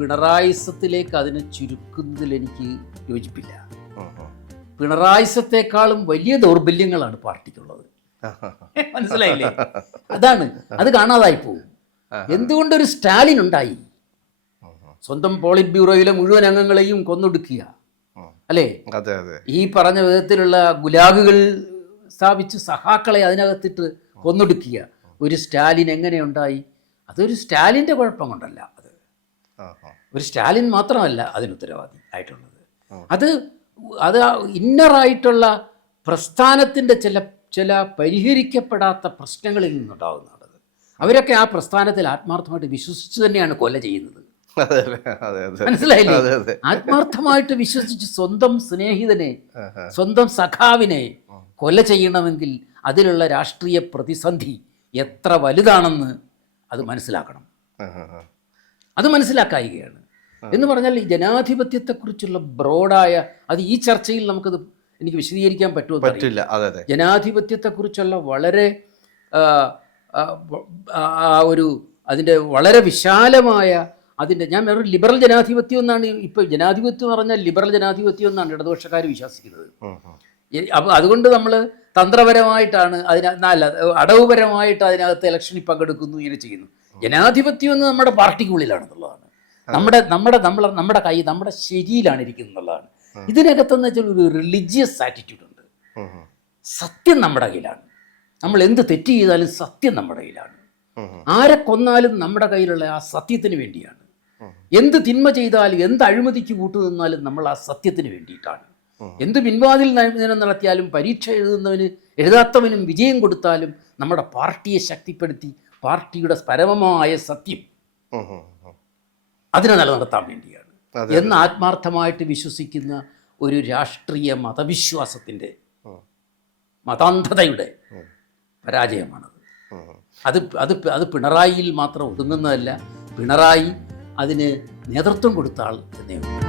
പിണറായിസത്തിലേക്ക് അതിനെ ചുരുക്കുന്നതിൽ എനിക്ക് യോജിപ്പില്ല. പിണറായിസത്തെക്കാളും വലിയ ദൗർബല്യങ്ങളാണ് പാർട്ടിക്കുള്ളത്. മനസ്സിലായില്ലേ? അത് കാണാതായി പോകും. എന്തുകൊണ്ടൊരു സ്റ്റാലിൻ ഉണ്ടായി? സ്വന്തം പോളിറ്റ് ബ്യൂറോയിലെ മുഴുവൻ അംഗങ്ങളെയും കൊന്നൊടുക്കുക, അല്ലേ? ഈ പറഞ്ഞ വിധത്തിലുള്ള ഗുലാഗുകൾ സ്ഥാപിച്ച് സഹാക്കളെ അതിനകത്തിട്ട് കൊന്നൊടുക്കുക. ഒരു സ്റ്റാലിൻ എങ്ങനെയുണ്ടായി? അതൊരു സ്റ്റാലിൻ്റെ കുഴപ്പം കൊണ്ടല്ല. ഒരു സ്റ്റാലിൻ മാത്രമല്ല അതിന് ഉത്തരവാദി ആയിട്ടുള്ളത്. അത് ഇന്നറായിട്ടുള്ള പ്രസ്ഥാനത്തിൻ്റെ ചില പരിഹരിക്കപ്പെടാത്ത പ്രശ്നങ്ങളിൽ നിന്നുണ്ടാകുന്നതാണ്. അവരൊക്കെ ആ പ്രസ്ഥാനത്തിൽ ആത്മാർത്ഥമായിട്ട് വിശ്വസിച്ച് തന്നെയാണ് കൊല ചെയ്യുന്നത്. മനസ്സിലായില്ലേ? ആത്മാർത്ഥമായിട്ട് വിശ്വസിച്ച് സ്വന്തം സ്നേഹിതനെ, സ്വന്തം സഖാവിനെ കൊല ചെയ്യണമെങ്കിൽ അതിലുള്ള രാഷ്ട്രീയ പ്രതിസന്ധി എത്ര വലുതാണെന്ന് അത് മനസ്സിലാക്കണം. അത് മനസ്സിലാക്കായികയാണ്. എന്ന് പറഞ്ഞാൽ ഈ ജനാധിപത്യത്തെക്കുറിച്ചുള്ള ബ്രോഡായ അത് ഈ ചർച്ചയിൽ എനിക്ക് വിശദീകരിക്കാൻ പറ്റില്ല. ജനാധിപത്യത്തെക്കുറിച്ചുള്ള വളരെ അതിൻ്റെ വളരെ വിശാലമായ ഞാൻ ഒരു ലിബറൽ ജനാധിപത്യം എന്നാണ് ഇപ്പോൾ ജനാധിപത്യം എന്ന് പറഞ്ഞാൽ ലിബറൽ ജനാധിപത്യം എന്നാണ് ഇടതുപക്ഷക്കാർ വിശ്വസിക്കുന്നത്. അപ്പോൾ അതുകൊണ്ട് നമ്മൾ തന്ത്രപരമായിട്ടാണ് അടവുപരമായിട്ട് അതിനകത്ത് ഇലക്ഷനിൽ പങ്കെടുക്കുന്നു, ഇങ്ങനെ ചെയ്യുന്നു. ജനാധിപത്യം എന്ന് നമ്മുടെ പാർട്ടിക്കുള്ളിലാണെന്നുള്ളതാണ്. നമ്മുടെ കൈ നമ്മുടെ ശരിയിലാണ് ഇരിക്കുന്നുള്ളതാണ്. ഇതിനകത്തെന്ന് വെച്ചാൽ ഒരു റിലീജിയസ് ആറ്റിറ്റ്യൂഡ് ഉണ്ട്. സത്യം നമ്മുടെ കയ്യിലാണ്. നമ്മൾ എന്ത് തെറ്റ് ചെയ്താലും സത്യം നമ്മുടെ കയ്യിലാണ്. ആരെ കൊന്നാലും നമ്മുടെ കയ്യിലുള്ള ആ സത്യത്തിന് വേണ്ടിയാണ്. എന്ത് തിന്മ ചെയ്താലും എന്ത് അഴിമതിക്ക് കൂട്ടുനിന്നാലും നമ്മൾ ആ സത്യത്തിന് വേണ്ടിയിട്ടാണ്. എന്ത് പിൻവാതിൽ നടത്തിയാലും പരീക്ഷ എഴുതാത്തവനും വിജയം കൊടുത്താലും നമ്മുടെ പാർട്ടിയെ ശക്തിപ്പെടുത്തി പാർട്ടിയുടെ പരമമായ സത്യം അതിനെ നിലനിർത്താൻ വേണ്ടിയാണ് എന്ന് ആത്മാർത്ഥമായിട്ട് വിശ്വസിക്കുന്ന ഒരു രാഷ്ട്രീയ മതവിശ്വാസത്തിൻ്റെ മതാന്ധതയുടെ പരാജയമാണത്. അത് പിണറായിയിൽ മാത്രം ഒതുങ്ങുന്നതല്ല. പിണറായി അതിന് നേതൃത്വം കൊടുത്ത ആൾ തന്നെയാണ്.